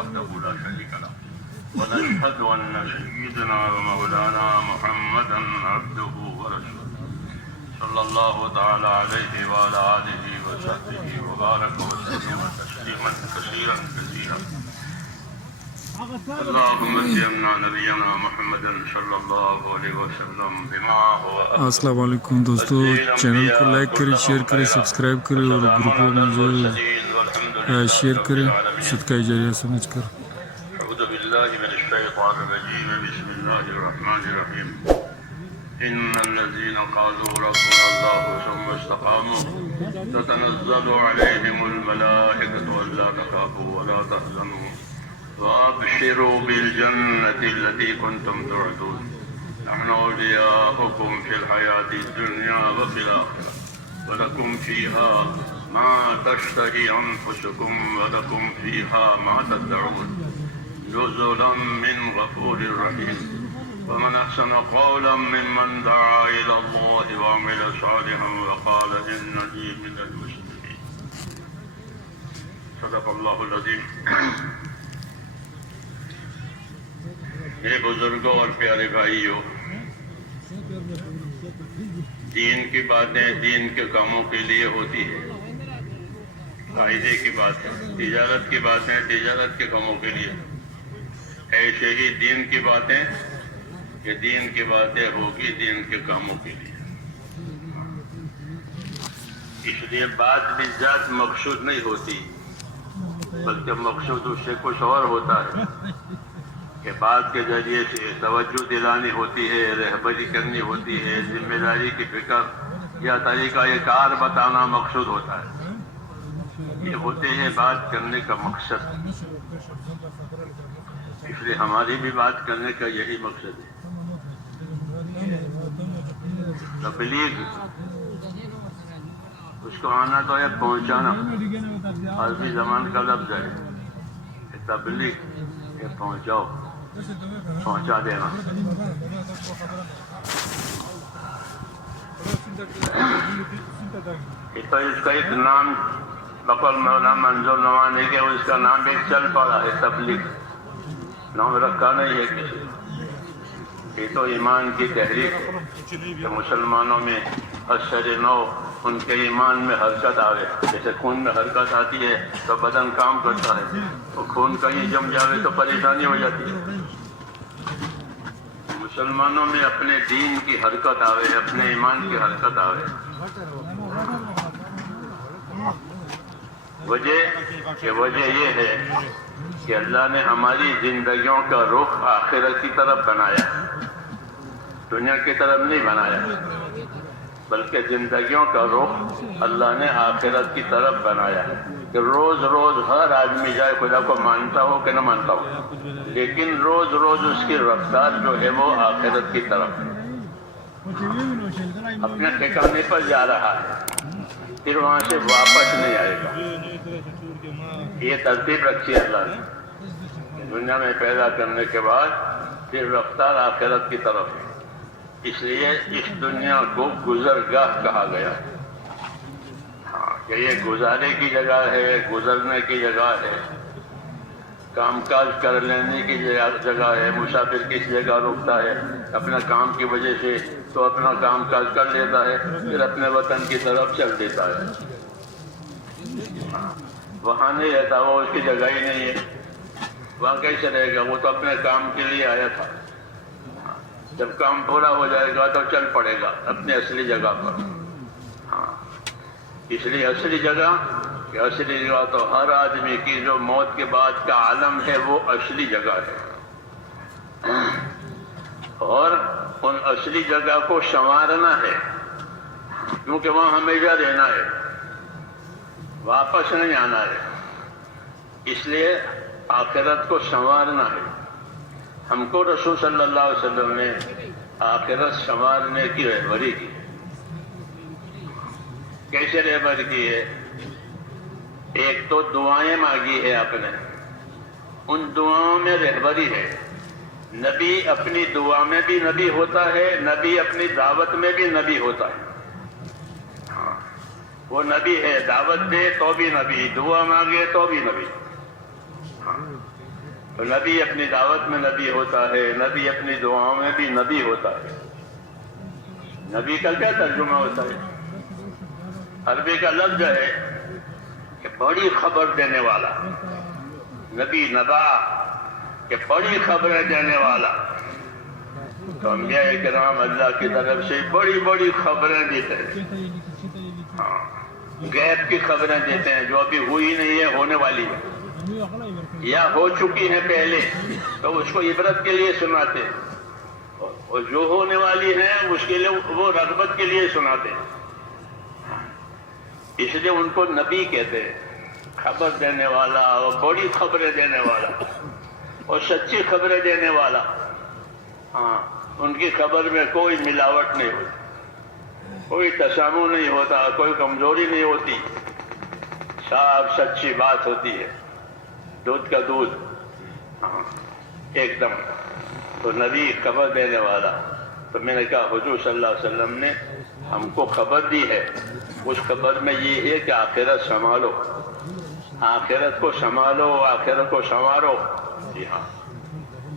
وحده لا شريك له ونشهد أن سيدنا ومولانا محمدا عبده ورسوله صلى الله تعالى عليه وعلى آله وصحبه وبارك وسلم تسليما كثيرا كثيرا اللهم اجعلنا نبينا محمد صلی اللہ علیہ وسلم بما هو السلام علیکم دوستو، چینل کو لائک کریں، شیئر کریں، سبسکرائب کریں اور گروپوں میں جو شیئر کریں صدقہ جاریہ سمجھ کر۔ اعوذ باللہ من الشیطان الرجیم بسم اللہ الرحمن الرحیم ان الذين قالوا ربنا الله ثم استقاموا تتنزل عليهم الملائكة ألا تخافوا ولا تحزنوا وابشروا بالجنة التي كنتم توعدون نحن أولياؤكم في الحياة الدنيا وفي الآخرة ولكم فيها ما تشتهي أنفسكم ولكم فيها ما تدعون نزلا من غفور رحيم ومن أحسن قولا ممن دعا إلى الله وعمل صالحا وقال إنني من المسلمين صدق الله العظيم۔ میرے بزرگوں اور پیارے بھائیوں، دین کی باتیں دین کے کاموں کے لیے ہوتی ہے، فائدے کی باتیں، تجارت کی باتیں تجارت کے کاموں کے لیے، ایسے ہی دین کی باتیں کہ دین کی باتیں ہوگی دین کے کاموں کے لیے۔ اس لیے بات بھی ذات مقصود نہیں ہوتی، بلکہ مقصود اس سے کچھ اور ہوتا ہے کہ بات کے ذریعے سے توجہ دلانی ہوتی ہے، رہبری کرنی ہوتی ہے، ذمہ داری کی فکر یا طریقہ کار بتانا مقصود ہوتا ہے۔ یہ ہوتے ہیں بات کرنے کا مقصد، اس لیے ہماری بھی بات کرنے کا یہی مقصد ہے۔ تبلیغ اس کو آنا تو ہے پہنچانا، عربی زبان کا لفظ ہے تبلیغ، کہ پہنچاؤ، پہنچا دینا۔ تو اس کا ایک نام بقول مولانا منظور نوانی کے اس کا نام ایک چل پڑا ہے، تبلیغ، نام رکھا نہیں ہے کسی۔ یہ تو ایمان کی تحریک کہ مسلمانوں میں اثر نو ان کے ایمان میں حرکت آوے، جیسے خون میں حرکت آتی ہے تو بدن کام کرتا ہے، تو خون کہیں جم جاوے تو پریشانی ہو جاتی ہے۔ مسلمانوں میں اپنے دین کی حرکت آوے، اپنے ایمان کی حرکت آوے۔ وجہ یہ ہے کہ اللہ نے ہماری زندگیوں کا رخ آخرت کی طرف بنایا، دنیا کی طرف نہیں بنایا، بلکہ زندگیوں کا رخ اللہ نے آخرت کی طرف بنایا کہ روز روز ہر آدمی جائے خدا کو مانتا ہو کہ نہ مانتا ہو، لیکن روز روز اس کی رفتار جو ہے وہ آخرت کی طرف ہے، اپنے ٹھکانے پر جا رہا ہے، پھر وہاں سے واپس نہیں آئے گا۔ یہ ترتیب رکھی اللہ نے دنیا میں پیدا کرنے کے بعد، پھر رفتار آخرت کی طرف ہے۔ اس لیے اس دنیا کو گزرگاہ کہا گیا، کہ یہ گزارے کی جگہ ہے، گزرنے کی جگہ ہے، کام کاج کر لینے کی جگہ ہے۔ مسافر کس جگہ رکتا ہے اپنا کام کی وجہ سے تو اپنا کام کاج کر لیتا ہے، پھر اپنے وطن کی طرف چل دیتا ہے، وہاں نہیں رہتا، وہ اس کی جگہ ہی نہیں ہے، وہاں کیسے رہے گا؟ وہ تو اپنے کام کے لیے آیا تھا، جب کام پورا ہو جائے گا تو چل پڑے گا اپنے اصلی جگہ پر۔ اس لیے اصلی جگہ تو ہر آدمی کی جو موت کے بعد کا عالم ہے وہ اصلی جگہ ہے، اور ان اصلی جگہ کو سنوارنا ہے، کیونکہ وہاں ہمیشہ رہنا ہے، واپس نہیں آنا ہے۔ اس لیے آخرت کو سنوارنا ہے۔ ہم کو رسول صلی اللہ علیہ وسلم نے آخرت سنوارنے کی رہبری کی۔ کیسے رہبری کی ہے؟ ایک تو دعائیں مانگی ہے آپ نے، ان دعاؤں میں رہبری ہے۔ نبی اپنی دعا میں بھی نبی ہوتا ہے، نبی اپنی دعوت میں بھی نبی ہوتا ہے۔ وہ نبی ہے، دعوت دے تو بھی نبی، دعا مانگے تو بھی نبی۔ تو نبی اپنی دعوت میں نبی ہوتا ہے، نبی اپنی دعاؤں میں بھی نبی ہوتا ہے۔ نبی کا کیا ترجمہ ہوتا ہے؟ عربی کا لفظ ہے کہ بڑی خبر دینے والا، نبی نبا کہ بڑی خبریں دینے والا۔ تو انبیاء کرام اللہ کی طرف سے بڑی بڑی خبریں دیتے ہیں، ہاں، غیب کی خبریں دیتے ہیں جو ابھی ہوئی نہیں ہے، ہونے والی ہے یا ہو چکی ہے پہلے، تو اس کو عبرت کے لیے سناتے ہیں، اور جو ہونے والی ہے اس کے لیے وہ رغبت کے لیے سناتے ہیں۔ اس لیے ان کو نبی کہتے ہیں، خبر دینے والا اور بڑی خبریں دینے والا اور سچی خبریں دینے والا۔ ہاں، ان کی خبر میں کوئی ملاوٹ نہیں ہوتی، کوئی تشامہ نہیں ہوتا، کوئی کمزوری نہیں ہوتی، صاف سچی بات ہوتی ہے، دودھ کا دودھ، ہاں ایک دم۔ تو نبی خبر دینے والا۔ تو میں نے کہا حضور صلی اللہ علیہ وسلم نے ہم کو خبر دی ہے، اس خبر میں یہ ہے کہ آخرت سنبھالو، آخرت کو سنبھالو، آخرت کو سنوارو۔ جی ہاں،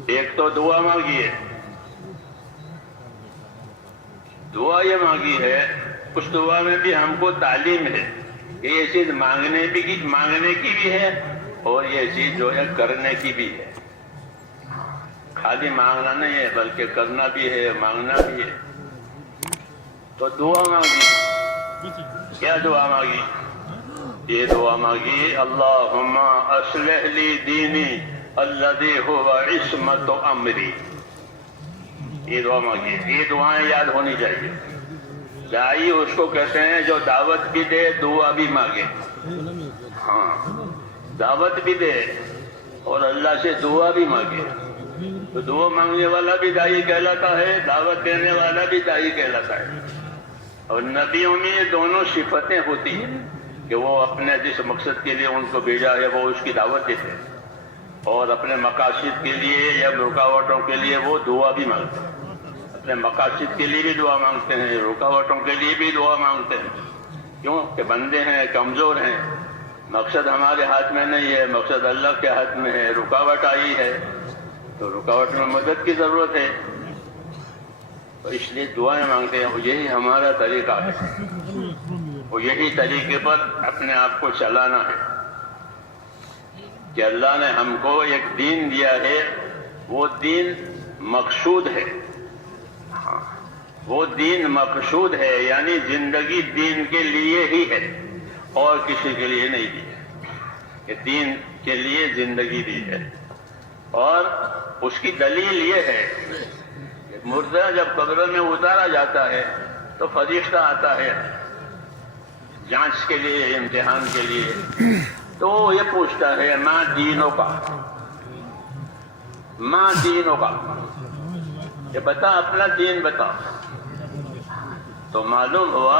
ایک تو دعا مانگی ہے، دعا یہ مانگی ہے، اس دعا میں بھی ہم کو تعلیم ہے کہ یہ چیز مانگنے کی بھی ہے اور یہ چیز جو ہے کرنے کی بھی ہے۔ خالی مانگنا نہیں ہے بلکہ کرنا بھی ہے، مانگنا بھی ہے۔ تو دعا مانگی، کیا دعا مانگی؟ یہ دعا مانگی، اللہم اصلح لی دینی الذی هو عصمت امری۔ یہ دعا مانگی، یہ دعائیں یاد ہونی چاہیے۔ داعی اس کو کہتے ہیں جو دعوت بھی دے، دعا بھی مانگے۔ ہاں، دعوت بھی دے اور اللہ سے دعا بھی مانگے۔ تو دعا مانگنے والا بھی داعی کہلاتا ہے، دعوت دینے والا بھی داعی کہلاتا ہے۔ اور نبیوں میں یہ دونوں صفتیں ہوتی ہیں کہ وہ اپنے جس مقصد کے لیے ان کو بھیجا ہے وہ اس کی دعوت دیتے ہیں، اور اپنے مقاصد کے لیے یا رکاوٹوں کے لیے وہ دعا بھی مانگتے ہیں۔ اپنے مقاصد کے لیے بھی دعا مانگتے ہیں، رکاوٹوں کے لیے بھی دعا مانگتے ہیں۔ کیوں کہ بندے ہیں، کمزور ہیں، مقصد ہمارے ہاتھ میں نہیں ہے، مقصد اللہ کے ہاتھ میں ہے۔ رکاوٹ آئی ہے تو رکاوٹ میں مدد کی ضرورت ہے، تو اس لیے دعائیں مانگتے ہیں۔ یہی ہمارا طریقہ ہے، اور یہی طریقے پر اپنے آپ کو چلانا ہے کہ اللہ نے ہم کو ایک دین دیا ہے، وہ دین مقصود ہے۔ ہاں، وہ دین مقصود ہے، یعنی زندگی دین کے لیے ہی ہے اور کسی کے لیے نہیں دی ہے، کہ دین کے لیے زندگی دی ہے۔ اور اس کی دلیل یہ ہے کہ مردہ جب قبر میں اتارا جاتا ہے تو فرشتہ آتا ہے جانچ کے لیے، امتحان کے لیے، تو یہ پوچھتا ہے ماں دینوں کا، ماں دینوں کا، کہ بتا اپنا دین بتا۔ تو معلوم ہوا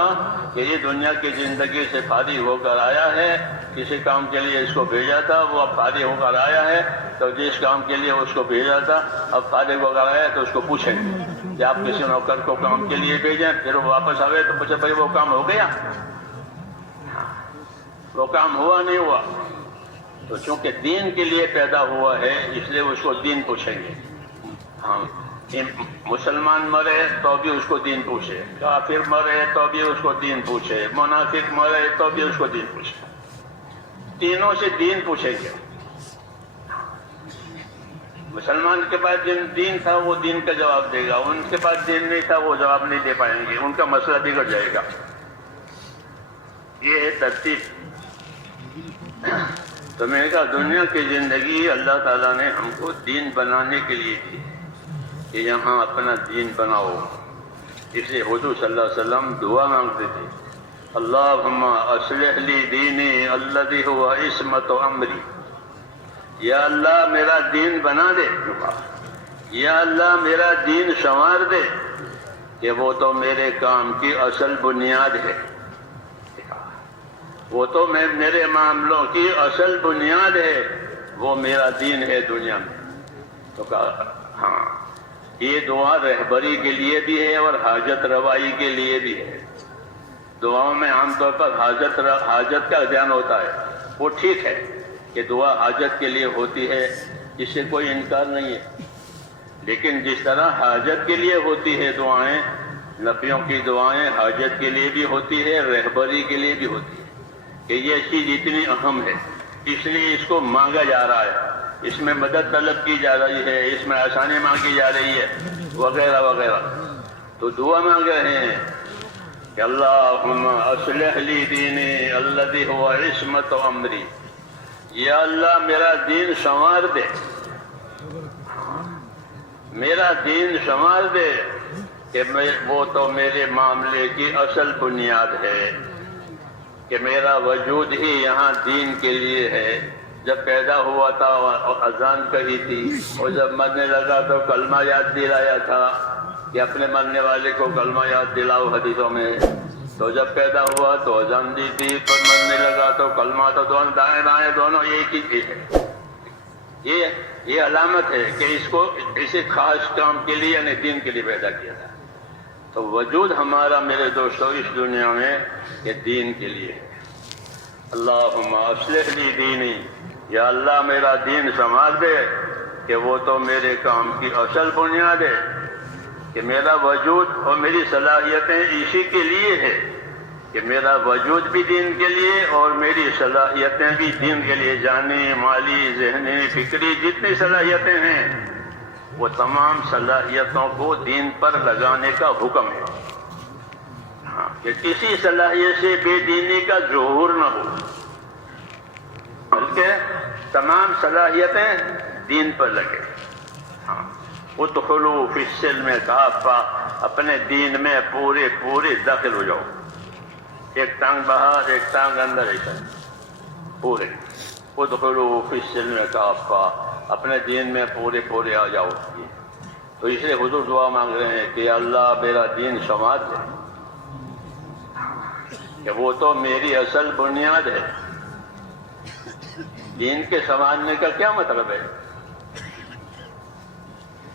کہ یہ دنیا کی زندگی سے فارغ ہو کر آیا ہے، کسی کام کے لیے اس کو بھیجا تھا، وہ اب فارغ ہو کر آیا ہے، تو جس کام کے لیے اس کو بھیجا تھا اب فارغ ہو کر آیا ہے، تو اس کو پوچھیں گے کہ آپ کسی نوکر کو کام کے لیے بھیجیں، پھر وہ واپس آئے تو پوچھے بھائی وہ کام ہو گیا؟ وہ کام ہوا نہیں ہوا؟ تو چونکہ دین کے لیے پیدا ہوا ہے اس لیے اس کو دین پوچھیں گے۔ ہم مسلمان مرے تو بھی اس کو دین پوچھے، کافر مرے تو بھی اس کو دین پوچھے، منافق مرے تو بھی اس کو دین پوچھے، تینوں سے دین پوچھیں گے۔ مسلمان کے پاس جن دین تھا وہ دین کا جواب دے گا، ان کے پاس دین نہیں تھا وہ جواب نہیں دے پائیں گے، ان کا مسئلہ بگڑ جائے گا۔ یہ ہے ترتیب۔ تو میں نے کہا دنیا کی زندگی اللہ تعالیٰ نے ہم کو دین بنانے کے لیے دی کہ یہاں اپنا دین بناؤ۔ اس لیے حضور صلی اللہ علیہ وسلم دعا مانگتے تھے، اللہم اصلح لی دینی الذی هو عصمت امری۔ یا اللہ میرا دین بنا دے، یا اللہ میرا دین سنوار دے کہ وہ تو میرے کام کی اصل بنیاد ہے، وہ تو میرے معاملوں کی اصل بنیاد ہے، وہ میرا دین ہے دنیا میں۔ تو کہا ہاں، یہ دعا رہبری کے لیے بھی ہے اور حاجت روائی کے لیے بھی ہے۔ دعاؤں میں عام طور پر حاجت کا دھیان ہوتا ہے، وہ ٹھیک ہے کہ دعا حاجت کے لیے ہوتی ہے، اس سے کوئی انکار نہیں ہے، لیکن جس طرح حاجت کے لیے ہوتی ہے دعائیں، نبیوں کی دعائیں حاجت کے لیے بھی ہوتی ہے، رہبری کے لیے بھی ہوتی ہے، کہ یہ چیز اتنی اہم ہے اس لیے اس کو مانگا جا رہا ہے، اس میں مدد طلب کی جا رہی ہے، اس میں آسانی مانگی جا رہی ہے، وغیرہ وغیرہ. تو دعا مانگ رہے ہیں کہ اللہم اصلح لی دینی الذی هو عصمت امری، یا اللہ میرا دین سنوار دے، میرا دین سنوار دے، کہ وہ تو میرے معاملے کی اصل بنیاد ہے، کہ میرا وجود ہی یہاں دین کے لیے ہے. جب پیدا ہوا تھا اذان کہی تھی، اور جب مرنے لگا تو کلمہ یاد دلایا تھا کہ اپنے مرنے والے کو کلمہ یاد دلاؤ حدیثوں میں. تو جب پیدا ہوا تو اذان دی تھی، پر مرنے لگا تو کلمہ، تو دونوں دائیں بائیں دونوں ایک ہی چیز ہے. یہ علامت ہے کہ اس کو اسے خاص کام کے لیے یعنی دین کے لیے پیدا کیا تھا. تو وجود ہمارا میرے دوستوں اس دنیا میں یہ دین کے لیے ہے. اللہم اصلح لی دینی، یا اللہ میرا دین سنوار دے، کہ وہ تو میرے کام کی اصل بنیاد ہے، کہ میرا وجود اور میری صلاحیتیں اسی کے لیے ہے، کہ میرا وجود بھی دین کے لیے اور میری صلاحیتیں بھی دین کے لیے، جانی مالی ذہنی فکری جتنی صلاحیتیں ہیں وہ تمام صلاحیتوں کو دین پر لگانے کا حکم ہے. ہاں، کہ کسی صلاحیت سے بے دینی کا ظہور نہ ہو، بلکہ تمام صلاحیتیں دین پر لگے. ہاں، ادخلوا فی السلم کافہ، اپنے دین میں پورے داخل ہو جاؤ، ایک ٹانگ باہر ایک ٹانگ اندر، ایک پورے. ادخلوا فی السلم کافہ، اپنے دین میں پورے آ جاؤ. تو اس لیے حضور دعا مانگ رہے ہیں کہ اللہ میرا دین سنوار دے، کہ وہ تو میری اصل بنیاد ہے. دین کے سنوارنے کا کیا مطلب ہے؟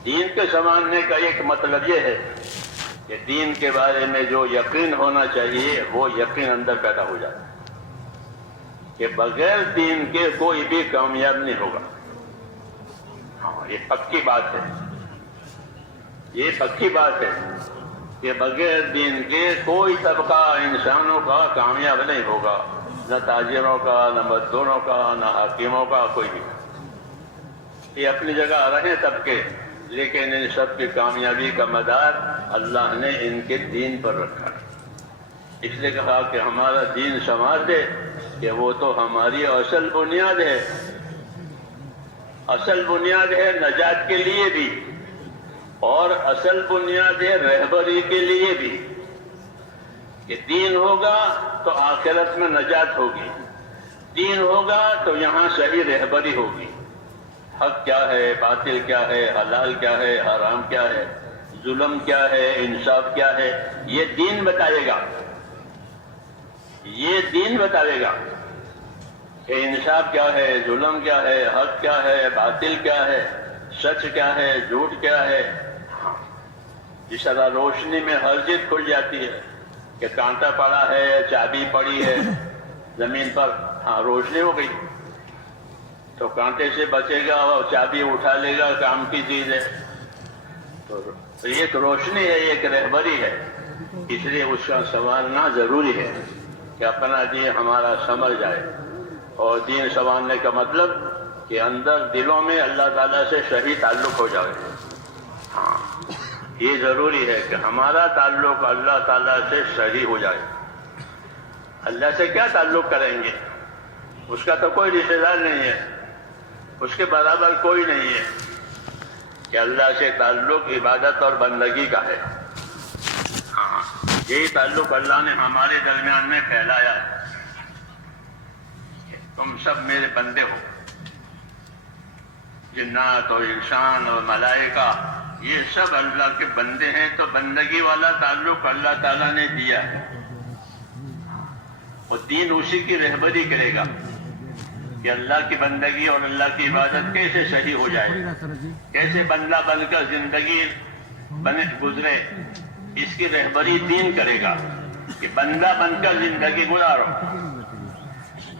دین کے سنوارنے کا ایک مطلب یہ ہے کہ دین کے بارے میں جو یقین ہونا چاہیے وہ یقین اندر پیدا ہو جاتا ہے، کہ بغیر دین کے کوئی بھی کامیاب نہیں ہوگا. ہاں، یہ پکی بات ہے، یہ پکی بات ہے کہ بغیر دین کے کوئی طبقہ انسانوں کا کامیاب نہیں ہوگا، نہ تاجروں کا، نہ مزدوروں کا، نہ حاکموں کا، کوئی بھی. یہ اپنی جگہ رہے طبقے، لیکن ان سب کی کامیابی کا مدار اللہ نے ان کے دین پر رکھا. اس لیے کہا کہ ہمارا دین سنوار دے، کہ وہ تو ہماری اصل بنیاد ہے. اصل بنیاد ہے نجات کے لیے بھی، اور اصل بنیاد ہے رہبری کے لیے بھی. کہ دین ہوگا تو آخرت میں نجات ہوگی، دین ہوگا تو یہاں صحیح رہبری ہوگی. حق کیا ہے، باطل کیا ہے، حلال کیا ہے، حرام کیا ہے، ظلم کیا ہے، انصاف کیا ہے، یہ دین بتائے گا. یہ دین بتائے گا کہ انصاف کیا ہے، ظلم کیا ہے، حق کیا ہے، باطل کیا ہے، سچ کیا ہے، جھوٹ کیا ہے. جس طرح روشنی میں ہر چیز کھل جاتی ہے، کہ کانٹا پڑا ہے، چابی پڑی ہے زمین پر، ہاں روشنی ہو گئی، تو کانٹے سے بچے گا اور چابی اٹھا لے گا، کام کی چیز ہے. تو ایک روشنی ہے، ایک رہبری ہے. اس لیے اس کا سنوارنا ضروری ہے کہ اپنا دین ہمارا سمجھ جائے. اور دین سنوارنے کا مطلب کہ اندر دلوں میں اللہ تعالیٰ سے صحیح تعلق ہو جائے. ہاں، یہ ضروری ہے کہ ہمارا تعلق اللہ تعالیٰ سے صحیح ہو جائے. اللہ سے کیا تعلق کریں گے؟ اس کا تو کوئی رشتہ دار نہیں ہے، اس کے برابر کوئی نہیں ہے. کہ اللہ سے تعلق عبادت اور بندگی کا ہے. ہاں، یہی تعلق اللہ نے ہمارے درمیان میں پھیلایا. تم سب میرے بندے ہو، جنات اور انسان اور ملائکہ یہ سب اللہ کے بندے ہیں. تو بندگی والا تعلق اللہ تعالیٰ نے دیا ہے، اور دین اسی کی رہبری کرے گا کہ اللہ کی بندگی اور اللہ کی عبادت کیسے صحیح ہو جائے، کیسے بندہ بن کر زندگی گزرے. اس کی رہبری دین کرے گا کہ بندہ بن کر زندگی گزارو.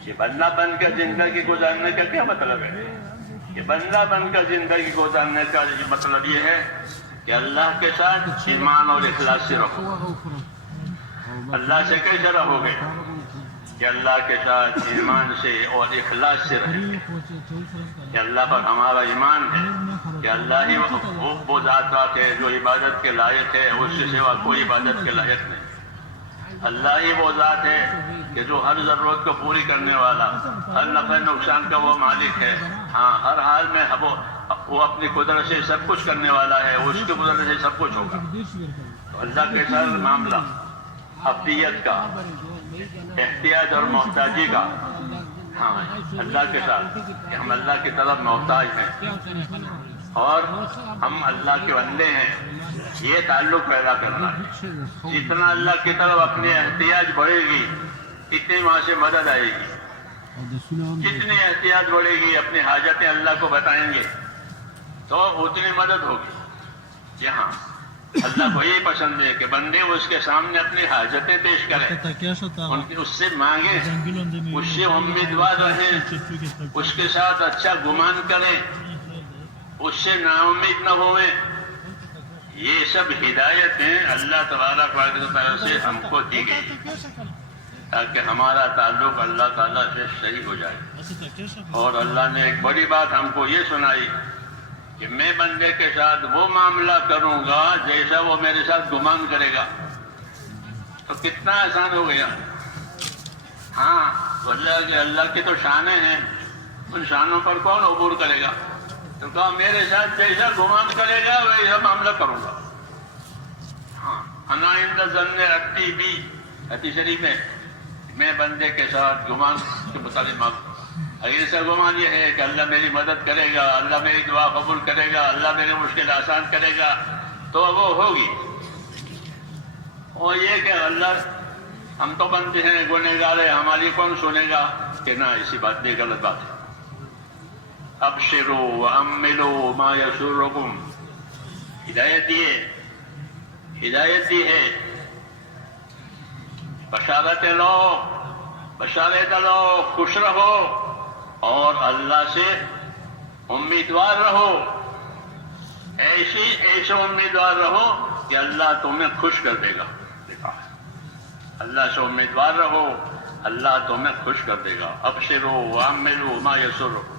کہ بندہ بن کر زندگی گزارنے کا کیا مطلب ہے؟ کہ بندہ بن کر زندگی گزارنے کا مطلب یہ ہے کہ اللہ کے ساتھ ایمان اور اخلاص سے رہو. اللہ سے کیسے رہو گے؟ کہ اللہ کے ساتھ ایمان سے اور اخلاص سے رہے کہ اللہ پر ہمارا ایمان ہے کہ اللہ ہی وہ ذات ہے جو عبادت کے لائق ہے، اس سے سوا کوئی عبادت کے لائق نہیں. اللہ ہی وہ ذات ہے کہ جو ہر ضرورت کو پوری کرنے والا، ہر نفع نقصان کا وہ مالک ہے. ہاں، ہر حال میں وہ اپنی قدرت سے سب کچھ کرنے والا ہے، اس کی قدرت سے سب کچھ ہوگا. تو اللہ کے ساتھ معاملہ عبدیت کا، احتیاج اور محتاجی کا، ہاں اللہ کے ساتھ کہ ہم اللہ کی طرف محتاج ہیں اور ہم اللہ کے بندے ہیں، یہ تعلق پیدا کرنا ہے. جتنا اللہ کی طرف اپنی احتیاج بڑھے گی اتنی وہاں سے مدد آئے گی. جتنی احتیاج بڑھے گی، اپنی حاجتیں اللہ کو بتائیں گے تو اتنی مدد ہوگی. یہاں اللہ کو یہ پسند ہے کہ بندے اس کے سامنے اپنی حاجتیں پیش کریں، اس سے مانگیں، اس سے امیدوار رہیں، اس کے ساتھ اچھا گمان کریں، اس سے نا امید نہ ہوئیں. یہ سب ہدایتیں اللہ تبارک و تعالیٰ سے ہم کو دی گئی تاکہ ہمارا تعلق اللہ تعالیٰ سے صحیح ہو جائے. اور اللہ نے ایک بڑی بات ہم کو یہ سنائی کہ میں بندے کے ساتھ وہ معاملہ کروں گا جیسا وہ میرے ساتھ گمان کرے گا. تو کتنا آسان ہو گیا. ہاں، اللہ کی تو شانیں ہیں، ان شانوں پر کون عبور کرے گا؟ تو کہا میرے ساتھ جیسا گمان کرے گا ویسا معاملہ کروں گا. ہاں، انا عند ظن عبدی بی، حدیث شریف ہے، میں بندے کے ساتھ گمان کے مطابق معاملہ. ایسا گمان یہ ہے کہ اللہ میری مدد کرے گا، اللہ میری دعا قبول کرے گا، اللہ میری مشکل آسان کرے گا تو وہ ہوگی. اور یہ کہ اللہ ہم تو بندے ہیں، گنہگار ہیں، ہماری کون سنے گا؟ کہ نہ، اسی بات نہیں، غلط بات ہے. ابشروا واملوا ما یسرکم، ہدایت دی ہے، بشارت لو، خوش رہو اور اللہ سے امیدوار رہو. ایسے امیدوار رہو کہ اللہ تمہیں خوش کر دے گا. اللہ سے امیدوار رہو، اللہ تمہیں خوش کر دے گا. ابشروا واملوا ما یسرکم،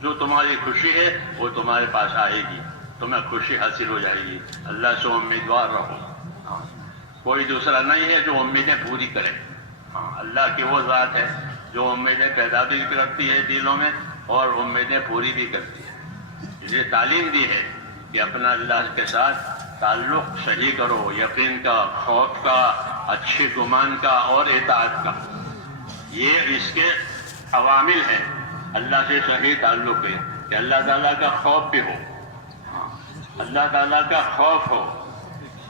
جو تمہاری خوشی ہے وہ تمہارے پاس آئے گی، تمہیں خوشی حاصل ہو جائے گی. اللہ سے امیدوار رہو. کوئی دوسرا نہیں ہے جو امیدیں پوری کرے. ہاں، اللہ کی وہ ذات ہے جو امیدیں پیدا بھی کرتی ہے دلوں میں اور امیدیں پوری بھی کرتی ہے. یہ تعلیم دی ہے کہ اپنا اللہ کے ساتھ تعلق صحیح کرو، یقین کا، خوف کا، اچھے گمان کا اور اطاعت کا. یہ اس کے عوامل ہیں. اللہ سے صحیح تعلق ہے کہ اللہ تعالیٰ کا خوف بھی ہو. اللہ تعالیٰ کا خوف ہو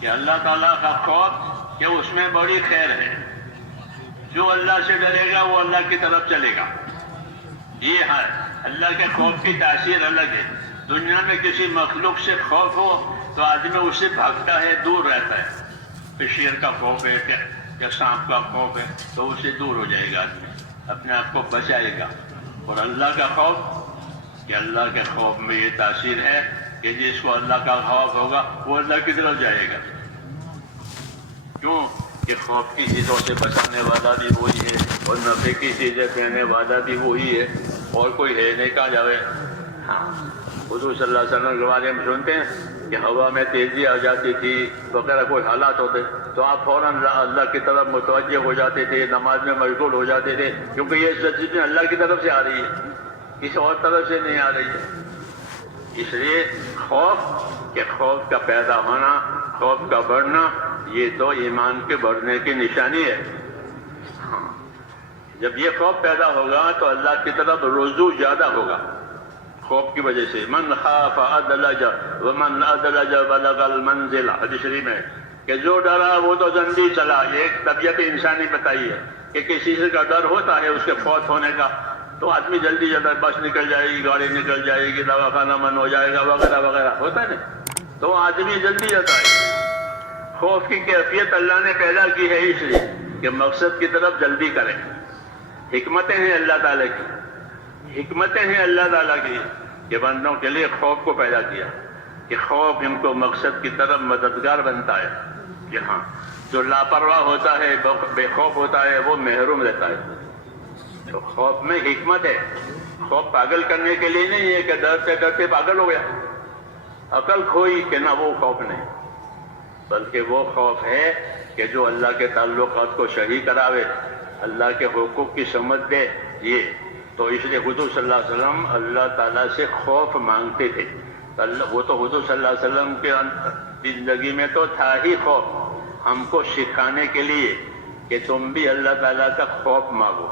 کہ اللہ تعالیٰ کا خوف کہ اس میں بڑی خیر ہے. جو اللہ سے ڈرے گا وہ اللہ کی طرف چلے گا. یہ ہے اللہ کے خوف کی تاثیر الگ ہے. دنیا میں کسی مخلوق سے خوف ہو تو آدمی اس سے بھاگتا ہے، دور رہتا ہے. کہ شیر کا خوف ہے کہ سانپ کا خوف ہے تو اس سے دور ہو جائے گا، آدمی اپنے آپ کو بچائے گا. اور اللہ کا خوف کہ اللہ کے خوف میں یہ تاثیر ہے کہ جس کو اللہ کا خوف ہوگا وہ اللہ کی طرف جائے گا. کیوں کہ خوف کی چیزوں سے بچانے والا بھی وہی ہے اور نفع کی چیزیں دینے والا بھی وہی ہے، اور کوئی ہے نہیں. کہا جاوے. ہاں، حضور صلی اللہ علیہ وسلم کے بارے میں سنتے ہیں کہ ہوا میں تیزی آ جاتی تھی وغیرہ، کوئی حالات ہوتے تو آپ فوراً اللہ کی طرف متوجہ ہو جاتے تھے، نماز میں مشغول ہو جاتے تھے، کیونکہ یہ سچ میں اللہ کی طرف سے آ رہی ہے، کسی اور طرف سے نہیں آ رہی ہے. اس لیے خوف کا پیدا ہونا، خوف کا بڑھنا، یہ تو ایمان کے بڑھنے کی نشانی ہے. جب یہ خوف پیدا ہوگا تو اللہ کی طرف رجوع زیادہ ہوگا. خوف کی وجہ سے من خاف ادلج ومن ادلج بلغ المنزل، حدیث شریف میں کہ جو ڈرا وہ تو جلدی چلا. یہ ایک طبیعت انسانی بتائی ہے کہ کسی سے کا ڈر ہوتا ہے اس کے فوت ہونے کا تو آدمی جلدی جاتا ہے، بس نکل جائے گی، گاڑی نکل جائے گی، دواخانہ من ہو جائے گا وغیرہ وغیرہ ہوتا ہے نا، تو آدمی جلدی جاتا ہے. خوف کی کیفیت اللہ نے پیدا کی ہے اس لیے کہ مقصد کی طرف جلدی کریں. حکمتیں ہیں اللہ تعالیٰ کی، حکمتیں ہیں اللہ تعالیٰ کی کہ بندوں کے لیے خوف کو پیدا کیا کہ خوف ان کو مقصد کی طرف مددگار بنتا ہے کہ ہاں جو لاپرواہ ہوتا ہے بے خوف ہوتا ہے وہ محروم رہتا ہے. تو خوف میں حکمت ہے. خوف پاگل کرنے کے لیے نہیں ہے کہ ڈرتے ڈرتے پاگل ہو گیا. عقل کھوئی کہ نہ وہ خوف نہیں، بلکہ وہ خوف ہے کہ جو اللہ کے تعلقات کو صحیح کراوے، اللہ کے حقوق کی سمجھ دے. یہ تو اس لیے حضور صلی اللہ علیہ وسلم اللہ تعالیٰ سے خوف مانگتے تھے. وہ تو حضور صلی اللہ علیہ وسلم کے زندگی میں تو تھا ہی خوف، ہم کو سکھانے کے لیے کہ تم بھی اللہ تعالیٰ کا خوف مانگو.